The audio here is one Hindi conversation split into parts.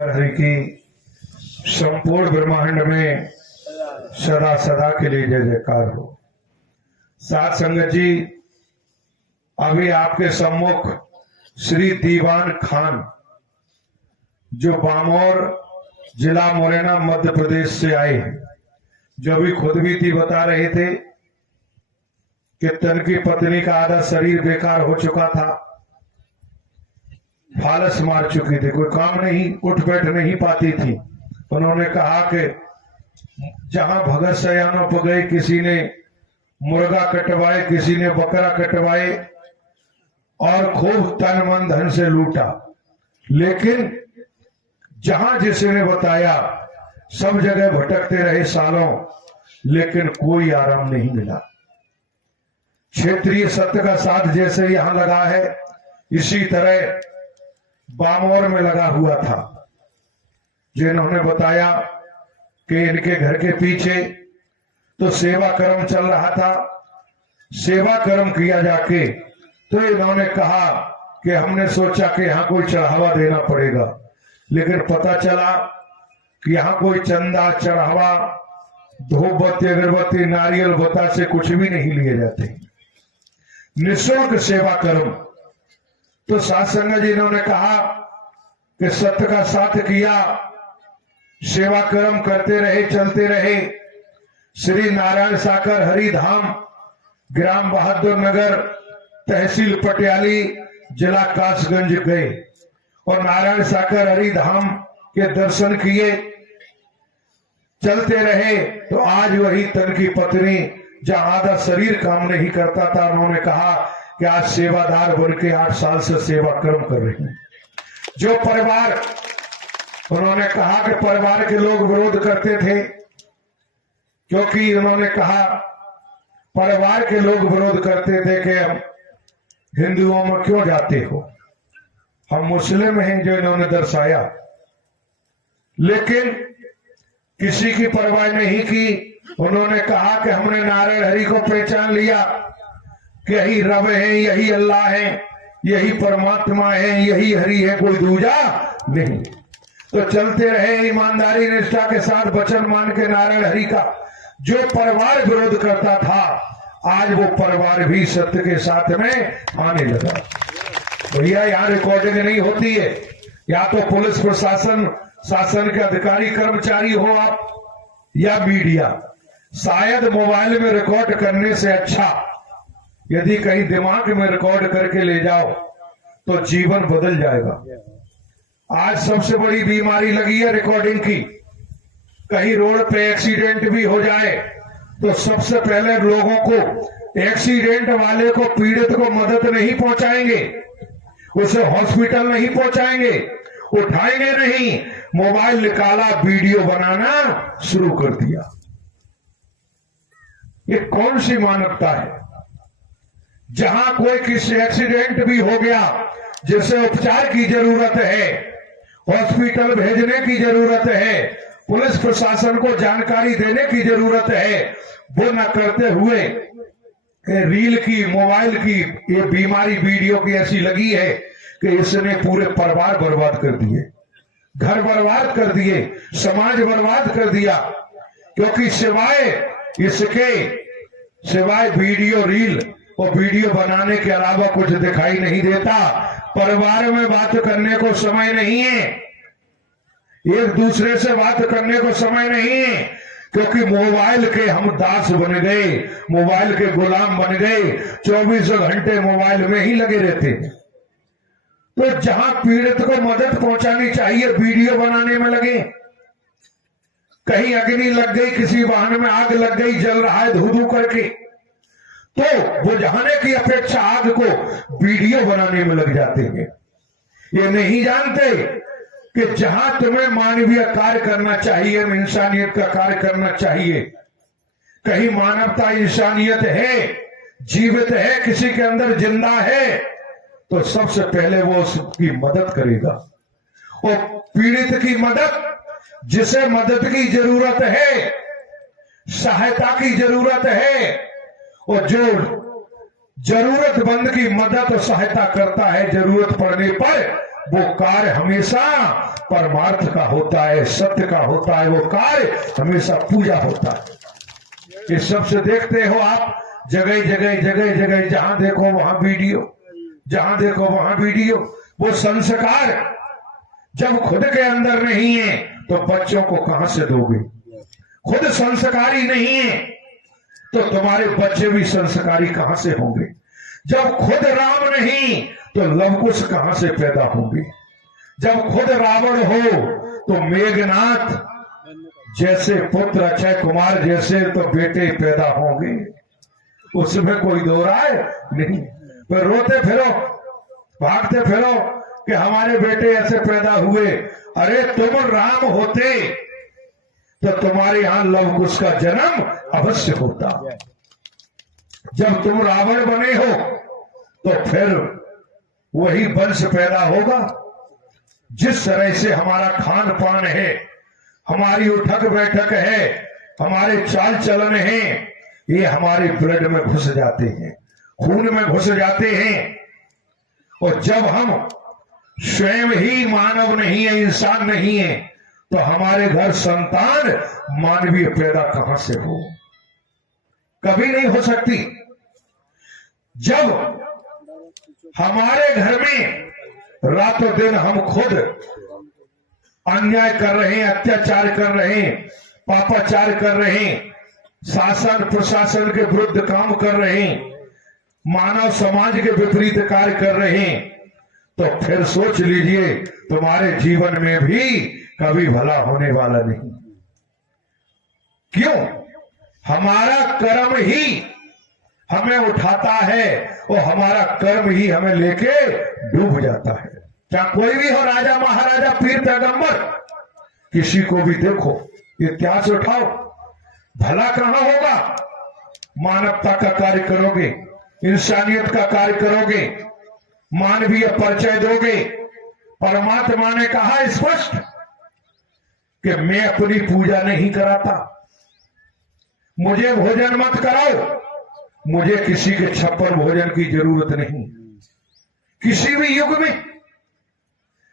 हरि की संपूर्ण ब्रह्मांड में सदा सदा के लिए जय जयकार हो। साथ संगत जी, अभी आपके सम्मुख श्री दीवान खान जो बामौर जिला मुरैना मध्य प्रदेश से आए हैं, जो अभी खुद भी थी बता रहे थे कि तन की पत्नी का आधा शरीर बेकार हो चुका था, फालस मार चुकी थी, कोई काम नहीं, उठ बैठ नहीं पाती थी। उन्होंने कहा कि जहां भगत सयानों पर गए, किसी ने मुर्गा कटवाए, किसी ने बकरा कटवाए और खूब तन मन धन से लूटा, लेकिन जहां जिसने बताया सब जगह भटकते रहे सालों, लेकिन कोई आराम नहीं मिला। क्षेत्रीय सत्य का साथ जैसे यहां लगा है, इसी तरह बामौर में लगा हुआ था। जिन्होंने बताया कि इनके घर के पीछे तो सेवा कर्म चल रहा था, सेवा कर्म किया जाके तो इन्होंने कहा कि हमने सोचा कि यहां कोई चढ़ावा देना पड़ेगा, लेकिन पता चला कि यहां कोई चंदा चढ़ावा धूप बत्ती अगरबत्ती नारियल बता से कुछ भी नहीं लिए जाते, निःशुल्क सेवा कर्म। तो साथ संगत जी इन्होंने कहा कि सत्य का साथ किया, सेवा कर्म करते रहे, चलते रहे। श्री नारायण साकर हरिधाम, ग्राम बहादुर नगर, तहसील पटियाली, जिला कासगंज गए और नारायण साकर हरिधाम के दर्शन किए, चलते रहे। तो आज वही तन की पत्नी जहां आधा शरीर काम नहीं करता था, उन्होंने कहा कि आज सेवादार बन के 8 साल से सेवा कर्म कर रहे हैं। जो परिवार, उन्होंने कहा कि परिवार के लोग विरोध करते थे, क्योंकि उन्होंने कहा परिवार के लोग विरोध करते थे कि हम हिंदुओं में क्यों जाते हो, हम मुस्लिम हैं, जो इन्होंने दर्शाया। लेकिन किसी की परवाह नहीं की। उन्होंने कहा कि हमने नारायण हरि को पहचान लिया कि यही रब है, यही अल्लाह है, यही परमात्मा है, यही हरि है, कोई दूजा नहीं। तो चलते रहे ईमानदारी निष्ठा के साथ, वचन मान के नारायण हरि का। जो परिवार विरोध करता था, आज वो परिवार भी सत्य के साथ में आने लगा। भैया यहाँ रिकॉर्डिंग नहीं होती है, या तो पुलिस प्रशासन, शासन के अधिकारी कर्मचारी हो आप, या मीडिया। शायद मोबाइल में रिकॉर्ड करने से अच्छा यदि कहीं दिमाग में रिकॉर्ड करके ले जाओ तो जीवन बदल जाएगा। आज सबसे बड़ी बीमारी लगी है रिकॉर्डिंग की। कहीं रोड पे एक्सीडेंट भी हो जाए तो सबसे पहले लोगों को, एक्सीडेंट वाले को, पीड़ित को मदद नहीं पहुंचाएंगे, उसे हॉस्पिटल नहीं पहुंचाएंगे, उठाएंगे नहीं, मोबाइल निकाला, वीडियो बनाना शुरू कर दिया। ये कौन सी मानवता है? जहां कोई किसी एक्सीडेंट भी हो गया, जिसे उपचार की जरूरत है, हॉस्पिटल भेजने की जरूरत है, पुलिस प्रशासन को जानकारी देने की जरूरत है, वो न करते हुए रील की, मोबाइल की ये बीमारी वीडियो की ऐसी लगी है कि इसने पूरे परिवार बर्बाद कर दिए, घर बर्बाद कर दिए, समाज बर्बाद कर दिया। क्योंकि सिवाय वीडियो, रील और वीडियो बनाने के अलावा कुछ दिखाई नहीं देता। परिवार में बात करने को समय नहीं है, एक दूसरे से बात करने को समय नहीं है, क्योंकि मोबाइल के हम दास बन गए, मोबाइल के गुलाम बन गए, 24 घंटे मोबाइल में ही लगे रहते हैं। तो जहां पीड़ित को मदद पहुंचानी चाहिए, वीडियो बनाने में लगे। कहीं अग्नि लग गई, किसी वाहन में आग लग गई, जल रहा है धू धू करके, तो बुझाने की अपेक्षा आग को वीडियो बनाने में लग जाते हैं। ये नहीं जानते कि जहां तुम्हें मानवीय कार्य करना चाहिए, इंसानियत का कार्य करना चाहिए, कहीं मानवता, इंसानियत है, जीवित है, किसी के अंदर जिंदा है, तो सबसे पहले वो उसकी मदद करेगा। और पीड़ित की मदद, जिसे मदद की जरूरत है, सहायता की जरूरत है, और जो जरूरतमंद की मदद और सहायता करता है, जरूरत पड़ने पर वो कार्य हमेशा परमार्थ का होता है, सत्य का होता है, वो कार्य हमेशा पूजा होता है। इस सबसे देखते हो आप जगह जगह जगह जगह, जहां देखो वहां वीडियो, जहां देखो वहां वीडियो। वो संस्कार जब खुद के अंदर नहीं है तो बच्चों को कहां से दोगे? खुद संस्कारी नहीं है तो तुम्हारे बच्चे भी संस्कारी कहां से होंगे? जब खुद राम नहीं तो लवकुश कहां से पैदा होंगे? जब खुद रावण हो तो मेघनाथ जैसे पुत्र, अक्षय कुमार जैसे तो बेटे पैदा होंगे। उसमें कोई दो राय नहीं। तो रोते फिरो, भागते फिरो कि हमारे बेटे ऐसे पैदा हुए। अरे तुम राम होते तो तुम्हारे यहां लवकुश का जन्म अवश्य होता। जब तुम रावण बने हो तो फिर वही वंश पैदा होगा। जिस तरह से हमारा खान पान है, हमारी उठक बैठक है, हमारे चाल चलन है, ये हमारे ब्लड में घुस जाते हैं, खून में घुस जाते हैं। और जब हम स्वयं ही मानव नहीं है, इंसान नहीं है, तो हमारे घर संतान मानवीय पैदा कहां से हो? कभी नहीं हो सकती। जब हमारे घर में रातों दिन हम खुद अन्याय कर रहे हैं, अत्याचार कर रहे हैं, पापाचार कर रहे हैं, शासन प्रशासन के विरुद्ध काम कर रहे हैं, मानव समाज के विपरीत कार्य कर रहे हैं, तो फिर सोच लीजिए तुम्हारे जीवन में भी कभी भला होने वाला नहीं। क्यों? हमारा कर्म ही हमें उठाता है और हमारा कर्म ही हमें लेके डूब जाता है। चाहे कोई भी हो, राजा महाराजा पीर पैगंबर, किसी को भी देखो, इतिहास उठाओ, भला कहां होगा? मानवता का कार्य करोगे, इंसानियत का कार्य करोगे, मानवीय परिचय दोगे। परमात्मा ने कहा स्पष्ट कि मैं अपनी पूजा नहीं कराता, मुझे भोजन मत कराओ, मुझे किसी के छप्पर भोजन की जरूरत नहीं किसी भी युग में।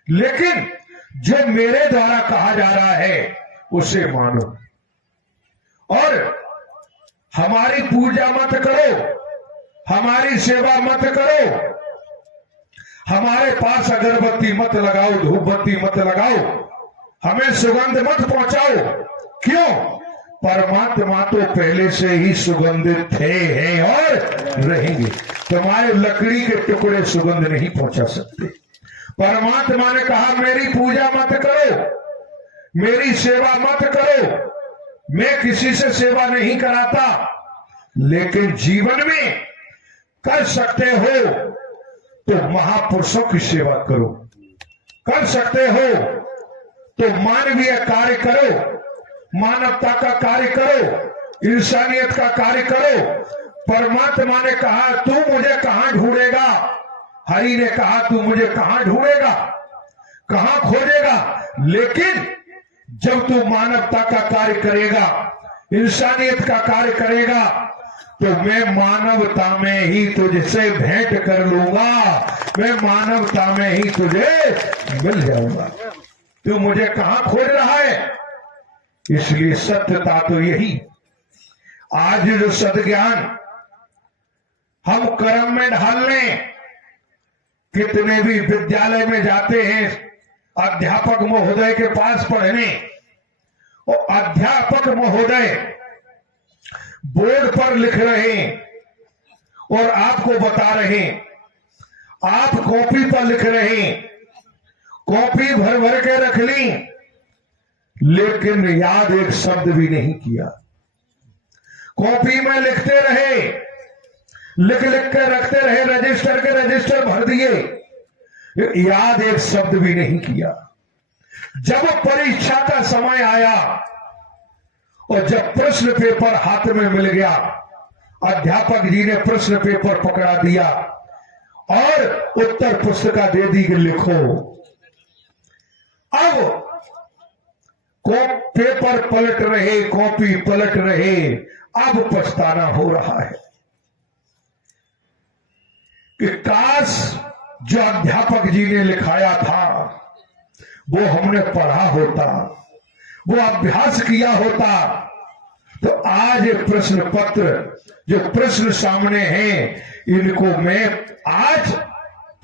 लेकिन जो मेरे द्वारा कहा जा रहा है उसे मानो और हमारी पूजा मत करो, हमारी सेवा मत करो, हमारे पास अगरबत्ती मत लगाओ, धूप बत्ती मत लगाओ, हमें सुगंध मत पहुंचाओ। क्यों? परमात्मा तो पहले से ही सुगंधित थे, हैं और रहेंगे। तुम्हारे लकड़ी के टुकड़े सुगंध नहीं पहुंचा सकते। परमात्मा ने कहा मेरी पूजा मत करो, मेरी सेवा मत करो, मैं किसी से सेवा नहीं कराता, लेकिन जीवन में कर सकते हो तो महापुरुषों की सेवा करो, कर सकते हो तो मानवीय कार्य करो, मानवता का कार्य करो, इंसानियत का कार्य करो। परमात्मा ने कहा तू मुझे कहां ढूंढेगा? हरि ने कहा तू मुझे कहां ढूंढेगा, कहां खोजेगा? लेकिन जब तू मानवता का कार्य करेगा, इंसानियत का कार्य करेगा, तो मैं मानवता में ही तुझसे भेंट कर लूंगा, मैं मानवता में ही तुझे मिल जाऊंगा। तू मुझे कहां खोज रहा है? इसलिए सत्यता तो यही। आज जो सद्ज्ञान हम कर्म में ढाल लें, कितने भी विद्यालय में जाते हैं अध्यापक महोदय के पास पढ़ने, और अध्यापक महोदय बोर्ड पर लिख रहे हैं और आपको बता रहे हैं, आप कॉपी पर लिख रहे हैं, कॉपी भर भर के रख ली, लेकिन याद एक शब्द भी नहीं किया। कॉपी में लिखते रहे, लिख लिख के रखते रहे, रजिस्टर के रजिस्टर भर दिए, याद एक शब्द भी नहीं किया। जब परीक्षा का समय आया और जब प्रश्न पेपर हाथ में मिल गया, अध्यापक जी ने प्रश्न पेपर पकड़ा दिया और उत्तर पुस्तिका दे दी कि लिखो। अब पेपर पलट रहे, कॉपी पलट रहे, अब पछताना हो रहा है कि काश जो अध्यापक जी ने लिखाया था वो हमने पढ़ा होता, वो अभ्यास किया होता, तो आज प्रश्न पत्र जो प्रश्न सामने हैं इनको मैं आज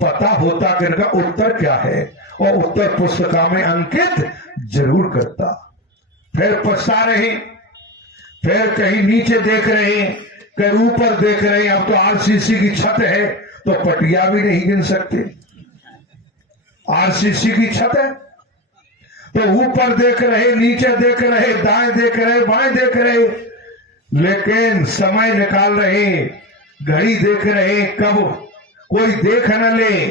पता होता कि इनका उत्तर क्या है और उत्तर पुस्तिका में अंकित जरूर करता। फिर पछता रहे, फिर कहीं नीचे देख रहे, कहीं ऊपर देख रहे। अब तो आरसीसी की छत है तो पटिया भी नहीं गिन सकते। आरसीसी की छत है तो ऊपर देख रहे, नीचे देख रहे, दाएं देख रहे, बाएं देख रहे, लेकिन समय निकाल रहे, घड़ी देख रहे कब कोई देख न ले,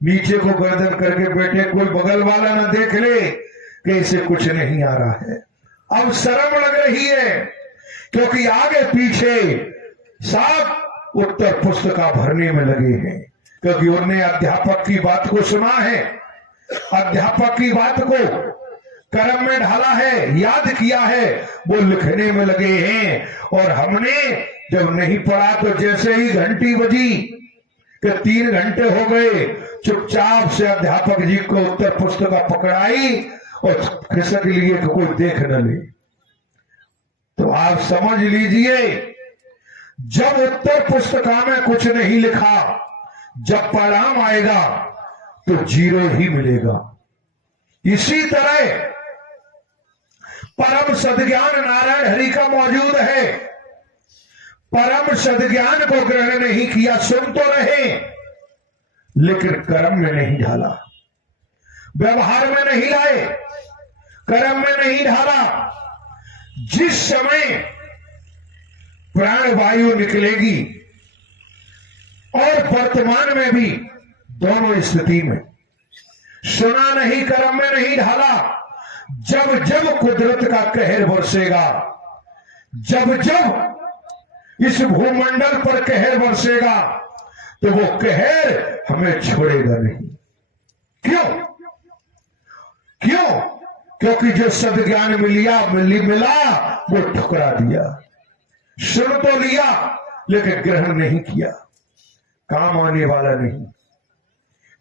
नीचे को गर्दन करके बैठे, कोई बगल वाला न देख ले कि इसे कुछ नहीं आ रहा है। अब शर्म लग रही है क्योंकि आगे पीछे सब उत्तर पुस्तिका भरने में लगे हैं, क्योंकि उन्होंने अध्यापक की बात को सुना है, अध्यापक की बात को कर्म में ढाला है, याद किया है, वो लिखने में लगे हैं। और हमने जब नहीं पढ़ा तो जैसे ही घंटी बजी कि 3 घंटे हो गए, चुपचाप से अध्यापक जी को उत्तर पुस्तिका पकड़ाई और खिसक लिए कि कोई देख न ले। तो आप समझ लीजिए, जब उत्तर पुस्तिका में कुछ नहीं लिखा, जब परिणाम आएगा तो 0 ही मिलेगा। इसी तरह परम सद्ज्ञान नारायण हरि का मौजूद है, परम सद्ज्ञान को ग्रहण नहीं किया, सुन तो रहे लेकिन कर्म में नहीं ढाला, व्यवहार में नहीं लाए, कर्म में नहीं ढाला। जिस समय प्राण वायु निकलेगी और वर्तमान में भी दोनों स्थिति में सुना नहीं, कर्म में नहीं ढाला, जब जब कुदरत का कहर बरसेगा, जब जब इस भूमंडल पर कहर बरसेगा तो वो कहर हमें छोड़ेगा नहीं। क्यों? क्यों? क्योंकि जो सद्ज्ञान मिला वो ठुकरा दिया, सुन तो लिया लेकिन ग्रहण नहीं किया, काम आने वाला नहीं।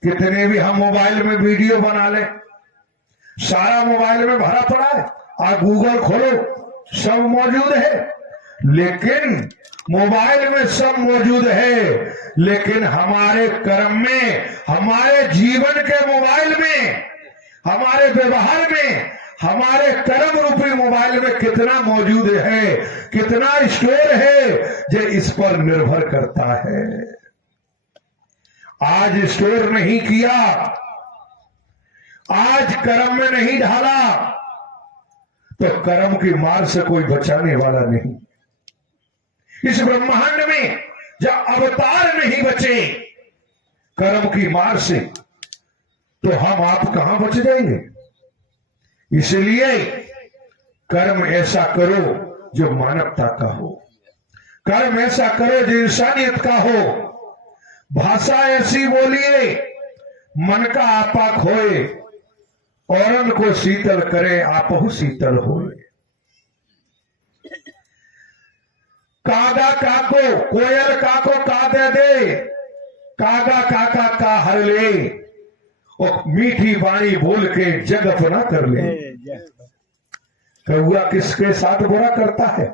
कितने भी हम मोबाइल में वीडियो बना ले, सारा मोबाइल में भरा पड़ा है, आप गूगल खोलो सब मौजूद है, लेकिन मोबाइल में सब मौजूद है, लेकिन हमारे कर्म में, हमारे जीवन के मोबाइल में, हमारे व्यवहार में, हमारे कर्म रूपी मोबाइल में कितना मौजूद है, कितना स्टोर है, जो इस पर निर्भर करता है। आज स्टोर नहीं किया, आज कर्म में नहीं ढाला तो कर्म की मार से कोई बचाने वाला नहीं। इस ब्रह्मांड में जब अवतार नहीं बचे कर्म की मार से तो हम आप कहां बच जाएंगे। इसलिए कर्म ऐसा करो जो मानवता का हो, कर्म ऐसा करो जो इंसानियत का हो, भाषा ऐसी बोलिए मन का आपा खोए, औरन को शीतल करे आपहु शीतल होए। कागा काको कोयल काको का दे दे, कागा काका का हर ले, और मीठी वाणी बोल के जग अपना कर ले। कौआ किसके साथ बुरा करता है?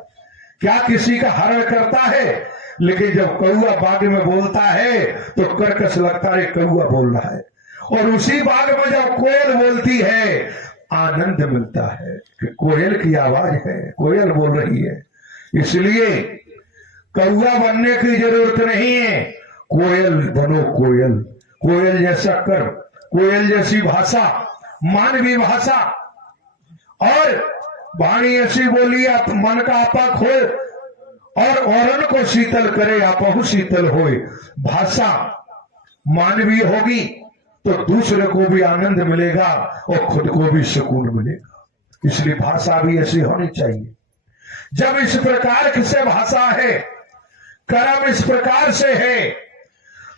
क्या किसी का हरण करता है? लेकिन जब कौआ बाग में बोलता है तो कर्कश लगता है कौआ बोल रहा है, और उसी बाग में जब कोयल बोलती है आनंद मिलता है कि कोयल की आवाज है, कोयल बोल रही है। इसलिए कौआ बनने की जरूरत नहीं है, कोयल बनो, कोयल, कोयल जैसा कर, कोयल जैसी भाषा, मानवीय भाषा, और वाणी ऐसी बोली आप मन का आपा खोए और औरन को शीतल करे आपहु शीतल होए। भाषा मानवीय होगी तो दूसरे को भी आनंद मिलेगा और खुद को भी सुकून मिलेगा। इसलिए भाषा भी ऐसी होनी चाहिए। जब इस प्रकार से भाषा है, कर्म इस प्रकार से है,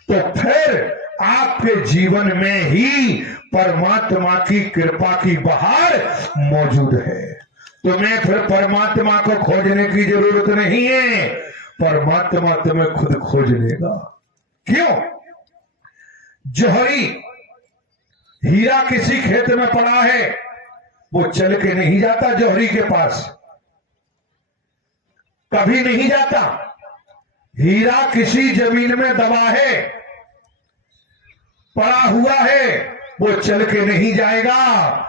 तो फिर आपके जीवन में ही परमात्मा की कृपा की बहार मौजूद है। तुम्हें फिर परमात्मा को खोजने की जरूरत नहीं है, परमात्मा तुम्हें खुद खोज लेगा। क्यों? जौहरी हीरा किसी खेत में पड़ा है, वो चल के नहीं जाता जौहरी के पास, कभी नहीं जाता। हीरा किसी जमीन में दबा है, पड़ा हुआ है, वो चल के नहीं जाएगा।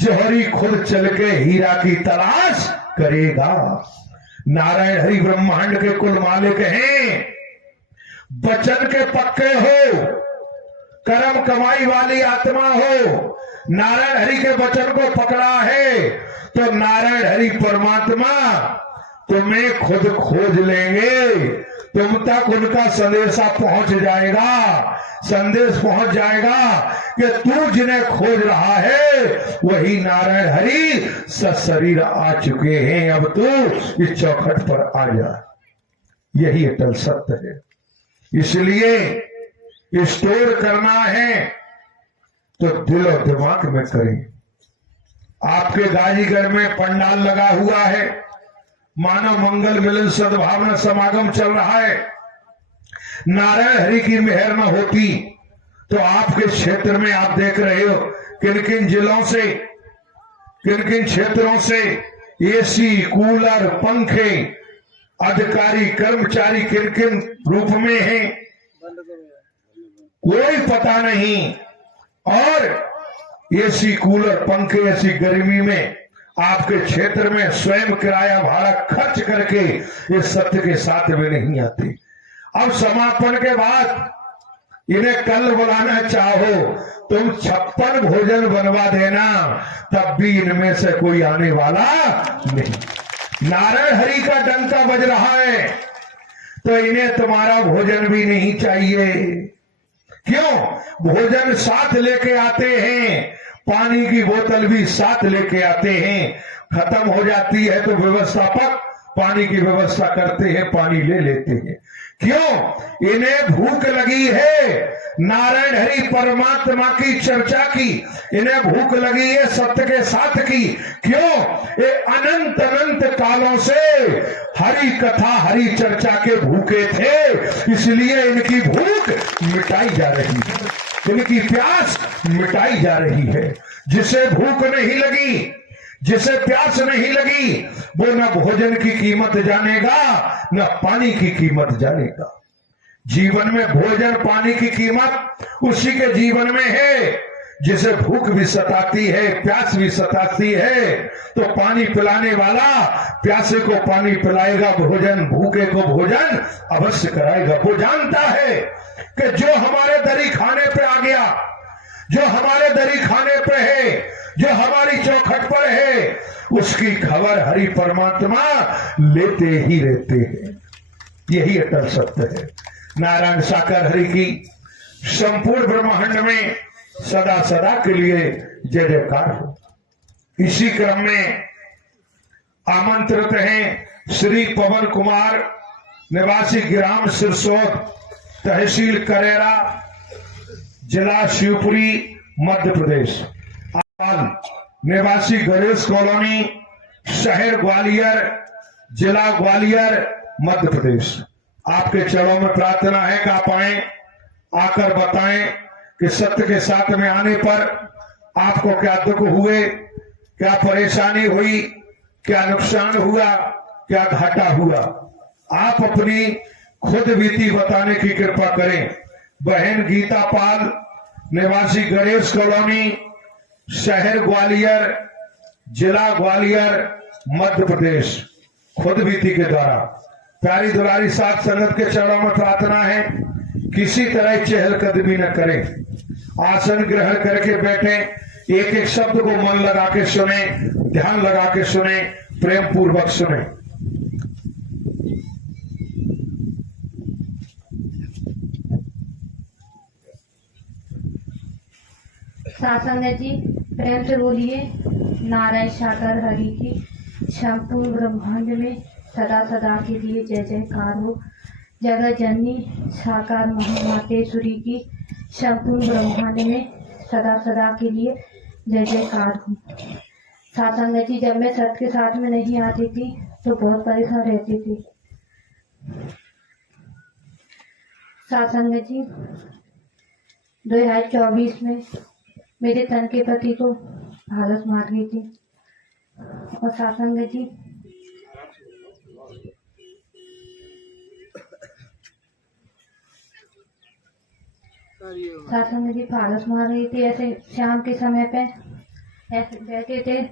जौहरी खुद चल के हीरा की तलाश करेगा। नारायण हरि ब्रह्मांड के कुल मालिक हैं। वचन के पक्के हो, कर्म कमाई वाली आत्मा हो, नारायण हरि के वचन को पकड़ा है तो नारायण हरि परमात्मा तुम्हें खुद खोज लेंगे। तुम तक उनका संदेशा पहुंच जाएगा, संदेश पहुंच जाएगा कि तू जिन्हें खोज रहा है वही नारायण हरि सशरीर आ चुके हैं, अब तू इस चौखट पर आ जा। यही अटल सत्य है। इसलिए स्टोर करना है तो दिल और दिमाग में करें। आपके गाजीगढ़ में पंडाल लगा हुआ है, मानव मंगल मिलन सद्भावना समागम चल रहा है। नारायण हरि की मेहर न होती तो आपके क्षेत्र में आप देख रहे हो किन किन जिलों से, किन किन क्षेत्रों से एसी, कूलर, पंखे, अधिकारी कर्मचारी किन किन रूप में हैं, कोई पता नहीं। और एसी, कूलर, पंखे ऐसी गर्मी में आपके क्षेत्र में स्वयं किराया भाड़ा खर्च करके ये सत्य के साथ में नहीं आते। अब समापन के बाद इन्हें कल बुलाना चाहो, तुम 56 भोजन बनवा देना, तब भी इनमें से कोई आने वाला नहीं। नारायण हरि का डंका बज रहा है तो इन्हें तुम्हारा भोजन भी नहीं चाहिए। क्यों? भोजन साथ लेके आते हैं, पानी की बोतल भी साथ लेके आते हैं। खत्म हो जाती है तो व्यवस्थापक पानी की व्यवस्था करते हैं, पानी ले लेते हैं। क्यों? इन्हें भूख लगी है नारायण हरि परमात्मा की चर्चा की, इन्हें भूख लगी है सत्य के साथ की। क्यों? ये अनंत अनंत कालों से हरि कथा हरि चर्चा के भूखे थे, इसलिए इनकी भूख मिटाई जा रही है, इनकी प्यास मिटाई जा रही है। जिसे भूख नहीं लगी, जिसे प्यास नहीं लगी, वो न भोजन की कीमत जानेगा न पानी की कीमत जानेगा। जीवन में भोजन पानी की कीमत उसी के जीवन में है जिसे भूख भी सताती है, प्यास भी सताती है। तो पानी पिलाने वाला प्यासे को पानी पिलाएगा, भोजन भूखे को भोजन अवश्य कराएगा। वो जानता है कि जो हमारे दरी खाने पे आ गया, जो हमारे दरी खाने पे है, जो हमारी चौखट पर है, उसकी खबर हरि परमात्मा लेते ही रहते हैं। यही अटल सत्य है। नारायण साकार हरि की संपूर्ण ब्रह्मांड में सदा सदा के लिए जय जयकार हो। इसी क्रम में आमंत्रित हैं श्री पवन कुमार, निवासी ग्राम सिरसोद, तहसील करेरा, जिला शिवपुरी, मध्य प्रदेश। निवासी गणेश कॉलोनी, शहर ग्वालियर, जिला ग्वालियर, मध्य प्रदेश। आपके चरणों में प्रार्थना है कि आप आए, आकर बताएं कि सत्य के साथ में आने पर आपको क्या दुख हुए, क्या परेशानी हुई, क्या नुकसान हुआ, क्या घाटा हुआ। आप अपनी खुद बीती बताने की कृपा करें। बहन गीता पाल, निवासी गणेश कॉलोनी, शहर ग्वालियर, जिला ग्वालियर, मध्य प्रदेश, खुद बीती के द्वारा। प्यारी दुलारी साथ संगत के चरणों में प्रार्थना है, किसी तरह चहलकदमी न करें, आसन ग्रहण करके बैठे, एक एक शब्द को मन लगा के सुने, ध्यान लगा के सुने, प्रेम पूर्वक सुने। सासंगत जी प्रेम से बोलिए। नारायण साकार हरि की संपूर्ण ब्रह्मांड में सदा सदा के लिए जय जयकार हो। जगत जननी साकार महामातेश्वरी की संपूर्ण ब्रह्मांड में सदा सदा के लिए जय जयकार हो। सासंगत जी जब मैं सत्य के साथ में नहीं आती थी तो बहुत परेशान रहती थी। सासंगत जी 2024 में मेरे तन के पति को हालत मार गई थी। और सासंग जी फालस मार रही थी। ऐसे शाम के समय पे ऐसे बैठे थे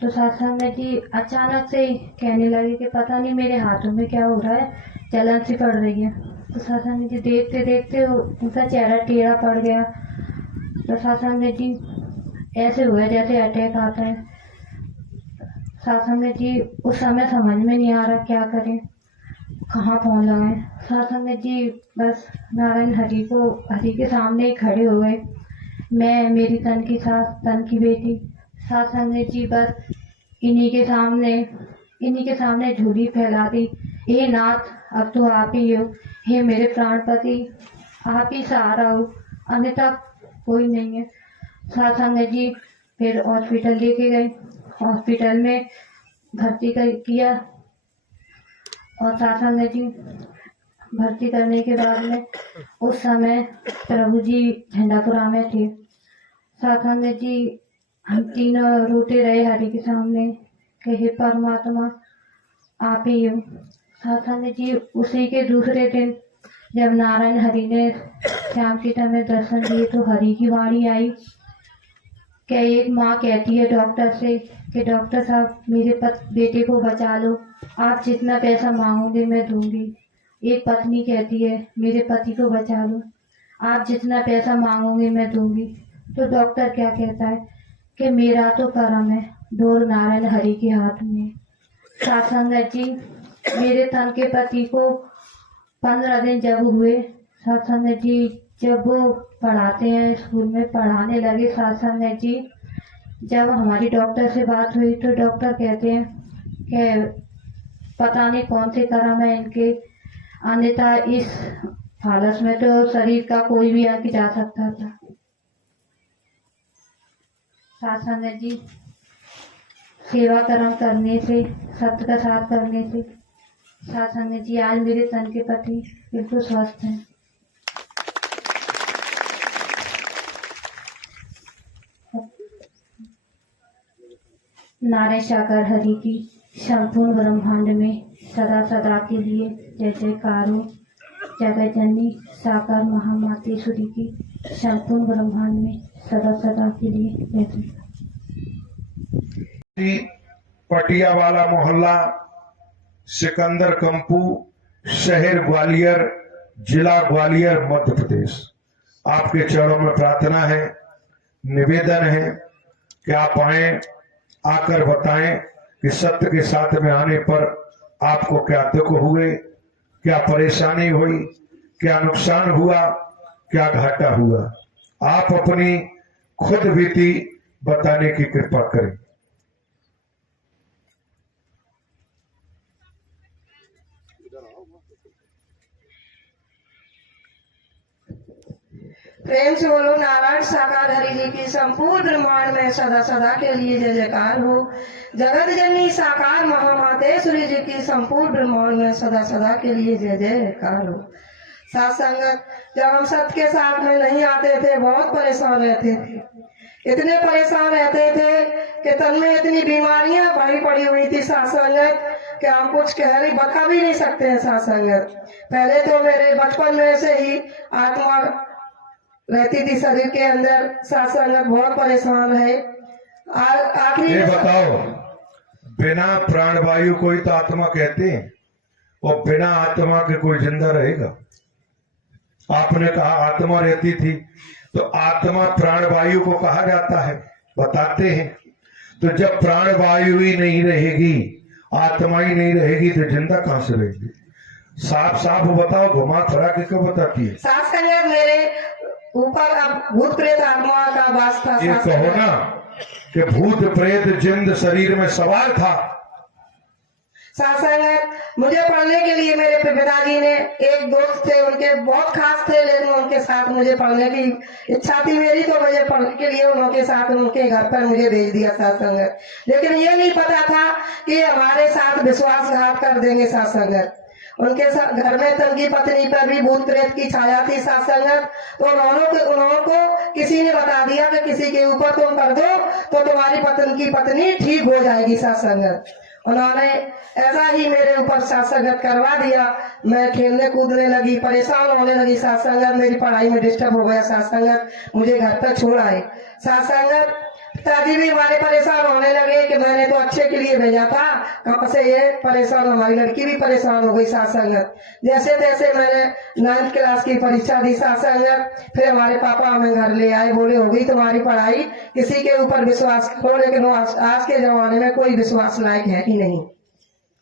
तो सासंग जी अचानक से कहने लगे कि पता नहीं मेरे हाथों में क्या हो रहा है, जलन सी पड़ रही है। तो सासंग जी देखते देखते उनका चेहरा टेढ़ा पड़ गया। तो सासंग जी ऐसे हुआ जैसे अटैक आता है। सासंग जी उस समय समझ में नहीं आ रहा क्या करें, कहाँ फोन लगाएं। सासंग जी बस नारायण हरि के सामने ही खड़े हो गए। मैं, मेरी तन की सास, तन की बेटी, सासंग जी बस इन्हीं के सामने झूली फैला दी। हे नाथ, अब तो आप ही हो, हे मेरे प्राणपति, आप ही सहारा हो, अन्यथा कोई नहीं है। सासंग जी फिर हॉस्पिटल लेके गए। हॉस्पिटल में भर्ती किया और सासंग जी भर्ती करने के बाद में उस समय प्रभु जी झंडापुरा में थे। सासंग जी हम तीनों रोते रहे हरि के सामने कि हे परमात्मा आप ही हो। सासंग जी उसी के दूसरे दिन जब नारायण हरि ने श्याम की में दर्शन दिए तो हरि की वाणी आई कि एक माँ कहती है डॉक्टर से कि डॉक्टर साहब मेरे बेटे को बचा लो, आप जितना पैसा मांगोगे मैं दूंगी। एक पत्नी कहती है मेरे पति को बचा लो, आप जितना पैसा मांगोगे मैं दूंगी। तो डॉक्टर क्या कहता है कि मेरा तो कर्म है, डोर नारायण हरि के हाथ में। सासंग जी मेरे तन के पति को 15 दिन जब हुए, सासंग जी जब वो पढ़ाते हैं स्कूल में पढ़ाने लगे, सासंग जी जब हमारी डॉक्टर से बात हुई तो डॉक्टर कहते हैं कि पता नहीं कौन से कर्म है इनके, अन्यथा इस हालत में तो शरीर का कोई भी अंग जा सकता था। सासंग जी सेवा कर्म करने से, सत्य का साथ करने से सासंग जी आज मेरे तन के पति बिल्कुल स्वस्थ हैं। नारायण सागर हरि की संपूर्ण ब्रह्मांड में सदा सदा के लिए जय जयकार हो। जगत जननी साकार महामातेश्वरी की संपूर्ण ब्रह्मांड में सदा सदा के लिए जय जयकार। पटियावाला मोहल्ला, सिकंदर कंपू, शहर ग्वालियर, जिला ग्वालियर, मध्य प्रदेश। आपके चरणों में प्रार्थना है, निवेदन है कि आप आए, आकर बताएं कि सत्य के साथ में आने पर आपको क्या दुख हुए, क्या परेशानी हुई, क्या नुकसान हुआ, क्या घाटा हुआ। आप अपनी खुद बीती बताने की कृपा करें। प्रेम से बोलो नारायण साकार हरि जी की संपूर्ण ब्रह्मांड में सदा सदा के लिए जय जयकार हो। जगत जननी साकार महामातेश्वरी जी की संपूर्ण ब्रह्मांड में सदा सदा के लिए जय जयकार हो। साथ संगत जब हम सत्य के साथ में नहीं आते थे बहुत परेशान रहते थे, इतने परेशान रहते थे कि तन में इतनी बीमारियां भरी पड़ी हुई थी साथ संगत कि हम कुछ कह नहीं बता भी नहीं सकते हैं। साथ संगत पहले तो मेरे बचपन में से ही आत्मा रहती थी शरीर के अंदर। साथ संगत बहुत परेशान है। आखिरी ये बताओ, बिना प्राणवायु को ही तो आत्मा कहते हैं, और बिना आत्मा के कोई जिंदा रहेगा? आपने कहा आत्मा रहती थी, तो आत्मा प्राणवायु को कहा जाता है, बताते हैं। तो जब प्राणवायु ही नहीं रहेगी, आत्मा ही नहीं रहेगी, तो जिंदा कहां से रहेगी? साफ साफ बताओ, घुमा फिरा के क्यों बताती है? साथ संगत मेरे ऊपर अब भूत प्रेत आत्मा का वास था। ये कहो ना कि भूत प्रेत जिंद शरीर में सवार था। साथ मुझे पढ़ने के लिए मेरे पिताजी ने, एक दोस्त थे उनके बहुत खास थे, लेकिन उनके साथ मुझे पढ़ने की इच्छा थी मेरी, तो मुझे पढ़ने के लिए उनके साथ उनके घर पर मुझे भेज दिया सत्संग। लेकिन ये नहीं पता था कि हमारे साथ विश्वासघात कर देंगे सत्संग। उनके घर में तो उनकी पत्नी पर भी भूत प्रेत की छाया थी साथ संगत। तो उन्होंने को किसी ने बता दिया कि किसी के ऊपर तुम कर दो तो तुम्हारी पत्नी ठीक हो जाएगी साथ संगत। उन्होंने ऐसा ही मेरे ऊपर साथ संगत करवा दिया। मैं खेलने कूदने लगी, परेशान होने लगी साथ संगत, मेरी पढ़ाई में डिस्टर्ब हो गया साथ संगत, मुझे घर पर छोड़ आए साथ संगत। पिताजी भी हमारे परेशान होने लगे कि मैंने तो अच्छे के लिए भेजा था, कहाँ से ये परेशान, हमारी लड़की भी परेशान हो गई साथ संगत। जैसे तैसे मैंने 9th क्लास की परीक्षा दी साथ संगत। फिर हमारे पापा हमें घर ले आए, बोले हो गई तुम्हारी पढ़ाई, किसी के ऊपर विश्वास करो। लेकिन आज के जमाने में कोई विश्वास लायक है ही नहीं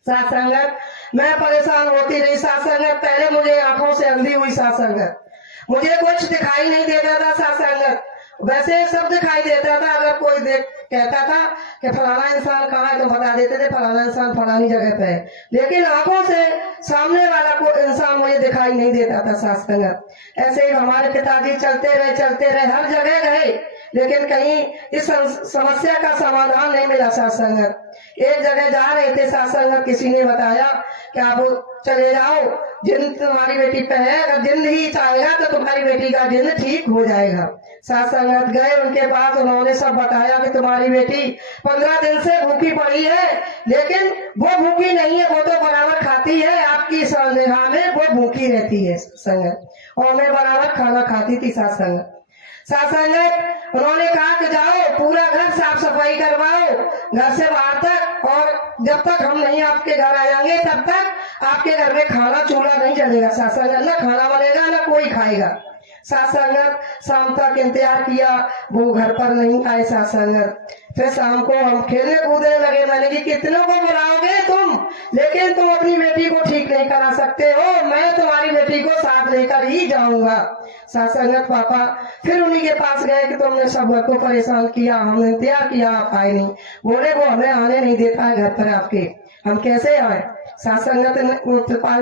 साथ संगत। मैं परेशान होती रही साथ संगत। पहले मुझे आंखों से अंधी हुई साथ संगत, मुझे कुछ दिखाई नहीं देता था साथ संगत, वैसे सब दिखाई देता था। अगर कोई कहता था कि फलाना इंसान कहाँ है तो बता देते थे फलाना इंसान फलानी जगह पे है, लेकिन आंखों से सामने वाला कोई इंसान मुझे दिखाई नहीं देता था साथ संगत। ऐसे ही हमारे पिताजी चलते रहे, हर जगह गए, लेकिन कहीं इस समस्या का समाधान नहीं मिला साथ संगत। एक जगह जा रहे थे साथ संगत, किसी ने बताया कि आप चले जाओ, जिन तुम्हारी बेटी पे है, अगर जिन ही चाहेगा तो तुम्हारी बेटी का जिन ठीक हो जाएगा साथ संगत। गए उनके पास, उन्होंने सब बताया कि तुम्हारी बेटी 15 दिन से भूखी पड़ी है, लेकिन वो भूखी नहीं है, वो तो बराबर खाती है, आपकी निगाह में वो भूखी रहती है संगत, और मैं बराबर खाना खाती थी साथ संगत। उन्होंने कहा कि जाओ पूरा घर साफ सफाई करवाओ, घर से बाहर तक, और जब तक हम नहीं आपके घर आ जाएंगे तब तक आपके घर में खाना चूल्हा नहीं जलेगा साथ संगत, न खाना बनेगा न कोई खाएगा साथ संगत। शाम तक इंतजार किया, वो घर पर नहीं आए साथ संगत। फिर शाम को हम खेलने कूदने लगे। मैंने कि कितनों को बुलाओगे तुम, लेकिन तुम अपनी बेटी को ठीक नहीं करा सकते हो, मैं तुम्हारी बेटी को साथ लेकर ही जाऊंगा साथ संगत। पापा फिर उन्हीं के पास गए कि तुमने सब घर को परेशान किया, हमने इंतजार किया, आप आए नहीं। बोले वो हमें आने नहीं देता है घर पर आपके, हम कैसे आए साथ संगत।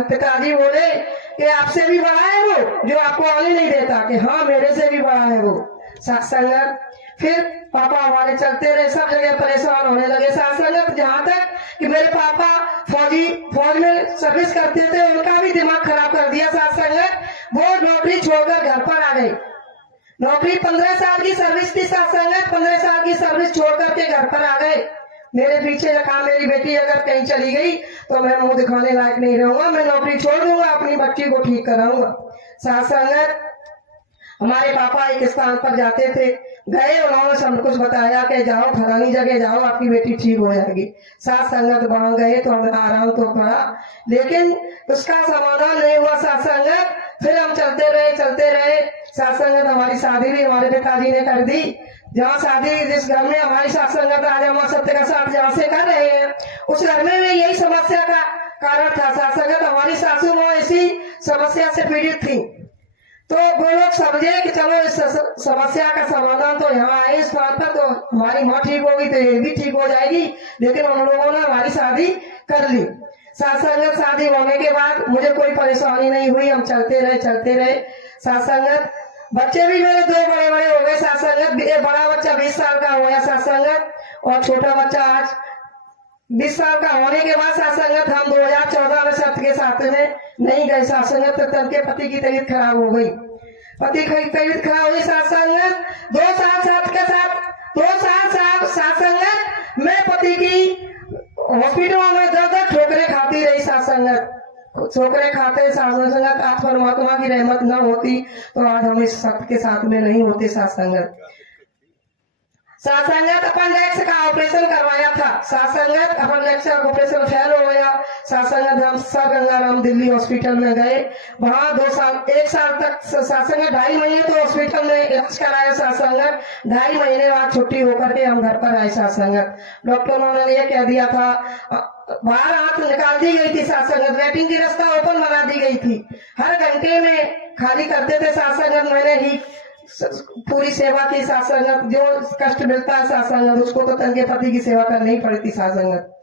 पिताजी बोले कि आपसे भी बड़ा है वो जो आपको आने नहीं देता, कि हाँ मेरे से भी बड़ा है वो साथ संगत। फिर पापा हमारे चलते रहे, सब जगह परेशान होने लगे साथ संगत। जहाँ तक कि मेरे पापा फौज में सर्विस करते थे, उनका भी दिमाग खराब कर दिया साथ संगत। वो नौकरी छोड़कर घर पर आ गई। नौकरी 15 साल की सर्विस थी साथ संगत, 15 साल की सर्विस छोड़ करके घर पर आ गए। मेरे पीछे रखा, मेरी बेटी अगर कहीं चली गई तो मैं मुंह दिखाने लायक नहीं रहूंगा, मैं नौकरी छोड़ दूंगा, अपनी बच्ची को ठीक कराऊंगा साथ संगत। हमारे पापा एक स्थान पर जाते थे, गए, उन्होंने सब कुछ बताया कि जाओ फलानी जगह जाओ, आपकी बेटी ठीक हो जाएगी साथ संगत। वहां गए तो हमें आराम तो पड़ा, लेकिन उसका समाधान नहीं हुआ साथ संगत। फिर हम चलते रहे साथ संगत। हमारी शादी भी हमारे पिताजी ने कर दी। जहाँ शादी, जिस घर में हमारी साथ संगत आज हम सत्य का साथ जहाँ से कर रहे हैं, उस घर में भी यही समस्या का कारण था साथ संगत। हमारी सासू माँ इसी समस्या से पीड़ित थी, तो वो लोग समझे कि चलो इस समस्या का समाधान तो यहाँ आए इस बात पर, तो हमारी माँ ठीक होगी तो ये भी ठीक हो जाएगी। लेकिन उन लोगों ने हमारी शादी कर ली साथ संगत। शादी होने के बाद मुझे कोई परेशानी नहीं हुई, हम चलते रहे साथ संगत। बच्चे भी मेरे 2 बड़े हो गए साथ संगत। बड़ा बच्चा 20 साल का हो गया साथ संगत, और छोटा बच्चा आज 20 साल का होने के बाद साथ संगत हम 2014 में सत्य के साथ में नहीं गए साथ संगत। तो तब के पति की तबीयत खराब हो गई, पति की तबीयत खराब हुई साथ संगत। 2 साल साथ संगत मैं पति की हॉस्पिटल में दर्द ठोकरे खाती रही साथ संगत। ठोकरे खाते साथ संगत। आज परमात्मा की रहमत न होती तो आज हम इस सत्य के साथ में नहीं होते साथ संगत। अपेंडिक्स का ऑपरेशन करवाया था साथ संगत। अपेंडिक्स का ऑपरेशन फेल हो गया साथ संगत। हम सर गंगाराम दिल्ली हॉस्पिटल में गए, वहाँ 1 साल तक साथ संगत 2.5 महीने तो हॉस्पिटल में इलाज कराया साथ संगत। 2.5 महीने बाद छुट्टी होकर के हम घर पर आए साथ संगत। डॉक्टरों ने ये कह दिया था, बाहर हाथ निकाल दी गई थी साथ संगत, लेटरिन की रास्ता ओपन बना दी गई थी, हर घंटे में खाली करते थे साथ संगत। मैंने ही पूरी सेवा की साथ संगत। जो कष्ट मिलता है साथ संगत उसको तो तन के पति की सेवा करनी ही पड़ती साथ संगत।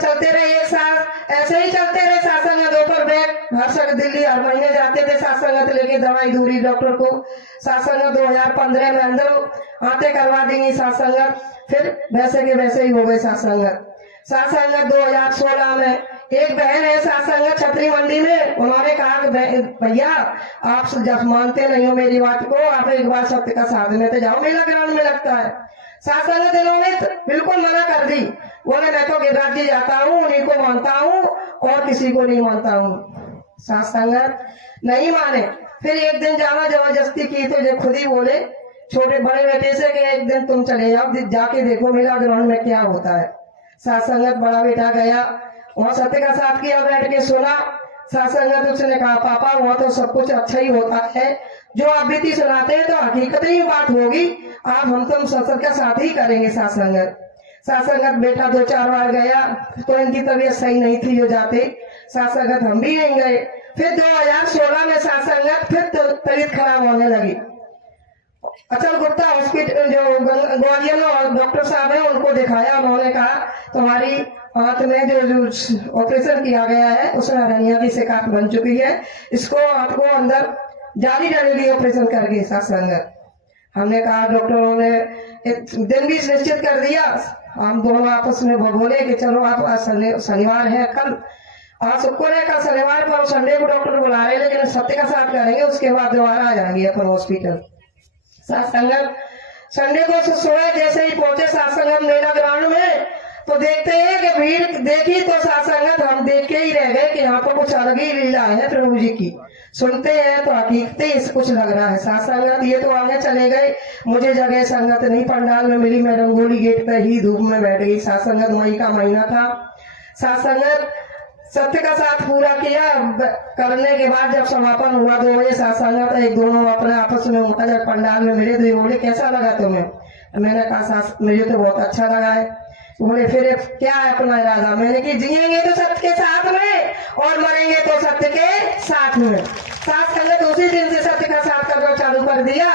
चलते रहे 1 साल, ऐसे ही चलते रहे साथ संगत। दोपहर बैग हर सक दिल्ली हर महीने जाते थे साथ संगत लेके दवाई दूरी डॉक्टर को साथ संगत। 2015 में अंदर आते करवा देंगे साथ संगत। फिर वैसे के वैसे ही हो गए साथ संगत। 2016 में एक बहन है सत्संग छतरी मंडी में, उन्होंने कहा कि भैया आप जब मानते नहीं हो मेरी बात को, आप एक बार सत्य का साथ लेते जाओ, मेला ग्राउंड में लगता है। सत्संग इन्होंने बिल्कुल मना कर दी, बोले मैं तो गिरिराज जी जाता हूँ, उन्हीं को मानता हूँ और किसी को नहीं मानता हूँ। सत्संग नहीं माने। फिर एक दिन जाना जबरदस्ती की तो जो खुद ही बोले छोटे बड़े बेटे से कि एक दिन तुम चले जाओ, जाके देखो मेला ग्राउंड में क्या होता है। सत्संगत बड़ा बेटा गया, वहाँ सत्य का साथ किया, बैठ के सुना। सत्संगत उसने कहा पापा वहाँ तो सब कुछ अच्छा ही होता है, जो आप बीती सुनाते हैं तो हकीकत ही बात होगी, आप हम तुम सत्संग का साथ ही करेंगे। सत्संगत बेटा 2-4 बार गया तो इनकी तबीयत सही नहीं थी जो जाते, सत्संगत हम भी नहीं गए। फिर 2016 में सत्संगत फिर तबीयत खराब होने लगी। अचल गुप्ता हॉस्पिटल जो ग्वालियर में डॉक्टर साहब है उनको दिखाया, उन्होंने कहा तुम्हारी हाथ में जो ऑपरेशन किया गया है उसमें हरनिया की शिकायत बन चुकी है, इसको हाथ को अंदर जाली डालेगी ऑपरेशन करके। सत्संगत हमने कहा, डॉक्टरों ने एक दिन भी निश्चित कर दिया, हम दोनों आपस में बोले कि चलो आप शनिवार है कल, आज शुक्र है कल शनिवार पर संडे को डॉक्टर बुला रहे, लेकिन सत्य का साथ करेंगे, उसके बाद दोबारा आ जाएंगे अपन हॉस्पिटल। सत्संगत संडे को सुबह जैसे ही पहुंचे सत्संगत मेला ग्राउंड में तो देखते हैं कि भीड़ देखी तो सत्संगत हम देख के ही रह गए कि यहाँ पर कुछ अलग ही लीला है प्रभु जी की। सुनते हैं तो हकीकत कुछ लग रहा है। सत्संगत ये तो आगे चले गए, मुझे जगह संगत नहीं पंडाल में मिली, मैं रंगोली गेट पर ही धूप में बैठ गई। सत्संगत मई का महीना था। सत्संगत सत्य का साथ पूरा किया करने के बाद जब समापन हुआ 2 बजे सत्संगत एक दोनों अपने आपस में होता जब पंडाल में मिले तो ये बोले कैसा लगा तुम्हें? मैंने कहा मुझे तो बहुत अच्छा लगा है। बोले फिर क्या है अपना इरादा? मैंने कि जिएंगे तो सत्य के साथ में और मरेंगे तो सत्य के साथ में। सत्संगत उसी दिन से सत्य का साथ करना चालू कर दिया,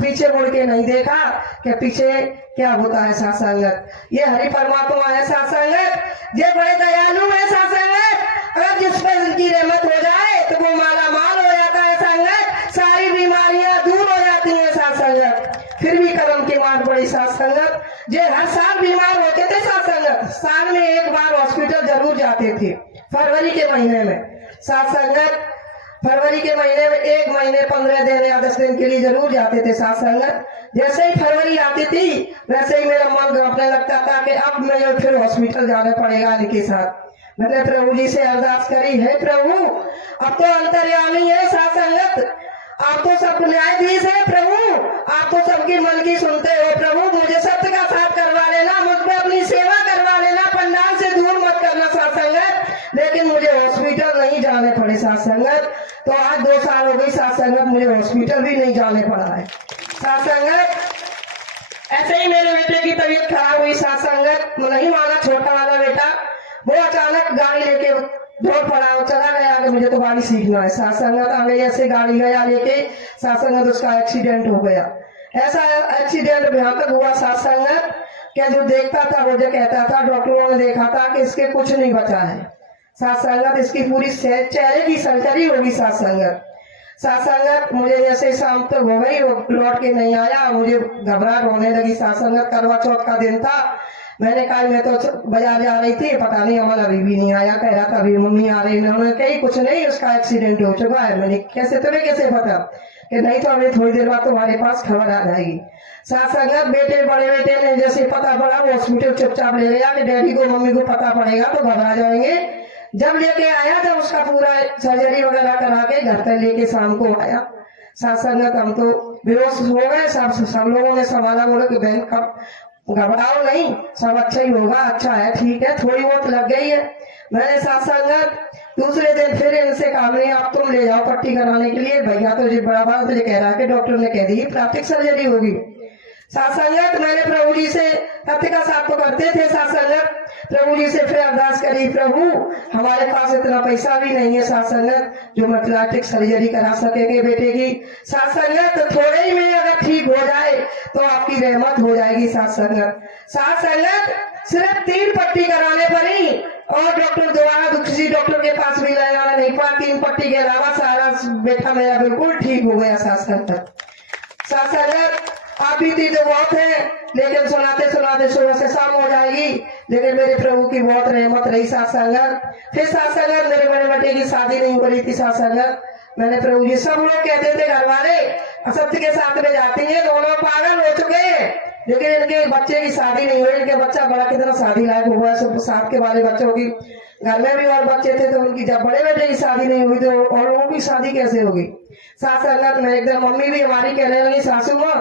पीछे मुड़ के नहीं देखा कि पीछे क्या होता है। सत्संगत ये हरि परमात्मा है। सत्संगत ये बड़े दयालु है। सत्संगत अगर जिस पर इनकी रहमत हो जाए तो वो माला माल हो जाता है। संगत सारी बीमारियां दूर हो जाती है। सत्संगत फिर भी कर्म की मार पड़ी। सत्संगत जे हर साल बीमार होते थे, सत्संगत साल में एक बार हॉस्पिटल जरूर जाते थे। फरवरी के महीने में सत्संगत फरवरी के महीने में 1 महीने 15 दिन या 10 दिन के लिए जरूर जाते थे। सत्संगत जैसे ही फरवरी आती थी वैसे ही मेरा मन घबराने लगता था कि अब मुझे फिर हॉस्पिटल जाना पड़ेगा इनके साथ। मैंने प्रभु जी से अरदास करी, है प्रभु अब तो अंतर्यामी है सत्संगत, आप तो सब न्यायाधीश है प्रभु, आप तो सबकी मन की सुनते हो प्रभु, मुझे सत्य का साथ करवा लेना, मुझ पर अपनी सेवा करवा लेना, पंडाल से दूर मत करना सत्संगत, लेकिन मुझे हॉस्पिटल नहीं जाने पड़े। सत्संगत तो आज 2 साल हो गई सत्संगत, मुझे हॉस्पिटल भी नहीं जाने पड़ा है। सत्संगत ऐसे ही मेरे बेटे की तबीयत खराब हुई। सत्संगत नहीं माना छोटा वाला बेटा, वो अचानक गाड़ी लेके दौड़ पड़ा और चला गया कि मुझे तो गाड़ी सीखना है। सत्संगत आगे ऐसे गाड़ी गया लेके, सत्संगत उसका एक्सीडेंट हो गया। ऐसा एक्सीडेंट भयानक हुआ सत्संगत क्या जो देखता था वो जो कहता था, डॉक्टरों ने देखा था कि इसके कुछ नहीं बचा है। सत्संगत इसकी पूरी चेहरे की सर्जरी होगी। सत्संगत मुझे जैसे शाम तक हो गई, वो लौट के नहीं आया, मुझे घबराहट होने लगी। सत्संगत करवा चौथ का दिन था, मैंने कहा मैं तो बाजार जा रही थी, पता नहीं अमल अभी भी नहीं आया, कह रहा था अभी मम्मी आ रही, उन्होंने कही कुछ नहीं उसका एक्सीडेंट हो चुका है। मैंने कैसे तुम्हें कैसे पता? कि नहीं तो अभी थोड़ी देर बाद तुम्हारे पास खबर आ जाएगी। सत्संगत बेटे बड़े बेटे ने जैसे पता पड़ा वो हॉस्पिटल चुपचाप ले गया कि डैडी को मम्मी को पता पड़ेगा तो घबरा जाएंगे। जब लेके आया जब उसका पूरा सर्जरी वगैरह करा के घर पर लेके शाम को आया। सत्संगत हम तो बेहोश हो गए, सब लोगों ने संभाला, बोले कि बहन कब घबराओ नहीं, सब अच्छा ही होगा, अच्छा है ठीक है, थोड़ी बहुत लग गई है। मैंने सत्संगत दूसरे दिन फिर इनसे कहा नहीं आप तुम ले जाओ पट्टी कराने के लिए, भैया तो जी बड़ा बात मुझे कह रहा है कि डॉक्टर ने कह दी प्लास्टिक सर्जरी होगी। सत्संगत मैंने प्रभु जी से सत्य का साथ तो करते थे। सत्संगत प्रभु जी से फिर अरदास करी, प्रभु हमारे पास इतना पैसा भी नहीं है सत्संगत जो मैं प्लास्टिक सर्जरी करा सकेंगे बेटे की। सत्संगत थोड़े ही में अगर ठीक हो जाए तो आपकी रहमत हो जाएगी। सत्संगत सिर्फ 3 पट्टी कराने पर ही और डॉक्टर दोबारा किसी डॉक्टर के पास भी ले जाना नहीं पड़ा। 3 पट्टी के अलावा सारा बेटा मेरा बिल्कुल ठीक हो गया। सत्संगत आप भी तो बहुत है, लेकिन सुनाते सुनाते सुबह से शाम हो जाएगी। लेकिन मेरे प्रभु की बहुत रहमत रही साथ संगत। फिर साथ संगत मेरे बड़े बेटे की शादी नहीं हो रही थी साथ संगत। मैंने प्रभु जी, सब लोग कहते थे घर वाले असत्य के साथ में जाती है, दोनों पागल हो चुके हैं, लेकिन इनके बच्चे की शादी नहीं हुई। इनके बच्चा बड़ा कितना शादी लायक हुआ, सब साथ के वाले बच्चों की, घर में भी और बच्चे थे तो उनकी जब बड़े बेटे की शादी नहीं हुई तो और लोगों की शादी कैसे होगी। सास संगत में एकदम मम्मी भी हमारी कहने लगी, सासू माँ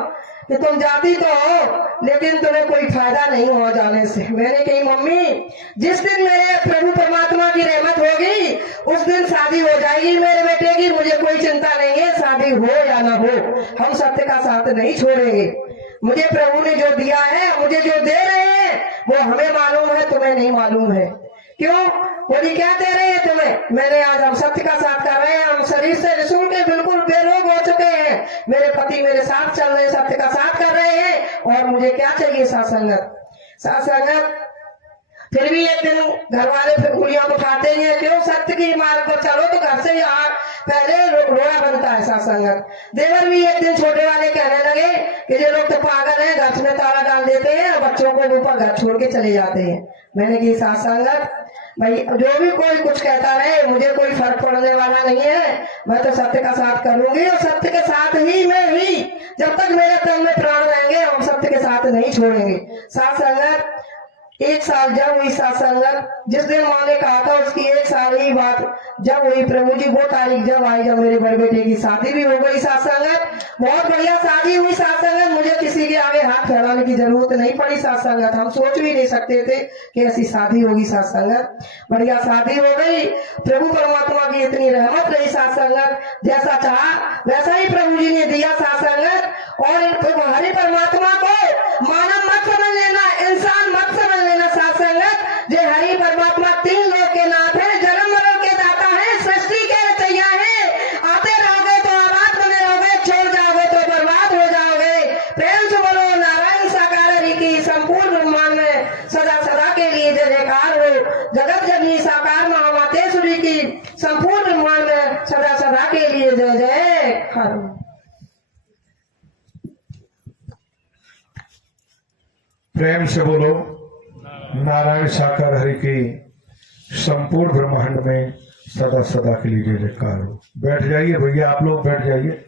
कि तुम जाती तो हो लेकिन तुम्हें कोई फायदा नहीं हुआ जाने से। मैंने कही मम्मी, जिस दिन मेरे प्रभु परमात्मा की रहमत होगी उस दिन शादी हो जाएगी मेरे बेटे की, मुझे कोई चिंता नहीं है, शादी हो या ना हो, हम सत्य का साथ नहीं छोड़ेंगे। मुझे प्रभु ने जो दिया है, मुझे जो दे रहे हैं वो हमें मालूम है, तुम्हें नहीं मालूम है। क्यों? बोली क्या दे रहे हैं तुम्हें? मैंने आज हम सत्य का साथ कर रहे हैं, हम शरीर से रिसूल के बिल्कुल बेरोग हो चुके हैं, मेरे पति मेरे साथ चल रहे, सत्य का साथ कर रहे हैं, और मुझे क्या चाहिए सासंगत। फिर भी एक दिन घर वाले फिर उंगलियां उठाते हैं, क्यों? सत्य की मार्ग पर चलो तो घर से पहले रोड़ा बनता है सासंगत। देवर भी एक दिन छोटे वाले कहने लगे कि ये लोग तो पागल हैं, घर में ताला डाल देते हैं और बच्चों को ऊपर घर छोड़ के चले जाते हैं। मैंने की सासंगत भाई, जो भी कोई कुछ कहता रहे, मुझे कोई फर्क पड़ने वाला नहीं है, मैं तो सत्य का साथ करूंगी और सत्य के साथ ही मैं भी, जब तक मेरे तन में प्राण रहेंगे हम सत्य के साथ नहीं छोड़ेंगे। साथ संगत 1 साल जब हुई सत्संगत, जिस दिन माँ ने कहा था उसकी 1 साल ही बात जब हुई, प्रभु जी वो तारीख जब आई जब मेरे बड़े बेटे की शादी भी हो गई सत्संगत। बहुत बढ़िया शादी हुई सत्संगत, मुझे किसी के आगे हाथ फैलाने की जरूरत नहीं पड़ी सत्संगत। हम सोच भी नहीं सकते थे कि ऐसी शादी होगी सत्संगत। बढ़िया शादी हो गई, प्रभु परमात्मा की इतनी रहमत रही सत्संगत, जैसा चाहा वैसा ही प्रभु जी ने दिया सत्संगत। और हरि परमात्मा को मानव मत समझ लेना, इंसान मत समझ लेना सत्संगत। जे हरि परमात्मा 3 लोक के नाथ है, जन्म मरण के दाता है, सृष्टि के रचैया है। आते रहोगे तो आबाद बने रहोगे, छोड़ जाओगे तो बर्बाद हो जाओगे। प्रेम से बोलो नारायण साकार हरि की संपूर्ण ब्रह्मांड में सदा सदा के लिए जय जयकार हो। जगत जननी साकार महामातेश्वरी की संपूर्ण ब्रह्मांड में सदा सदा के लिए जय जयकार हो। प्रेम से बोलो नारायण साकार हरि की संपूर्ण ब्रह्मांड में सदा सदा के लिए जय जयकार हो। बैठ जाइए भैया, आप लोग बैठ जाइए।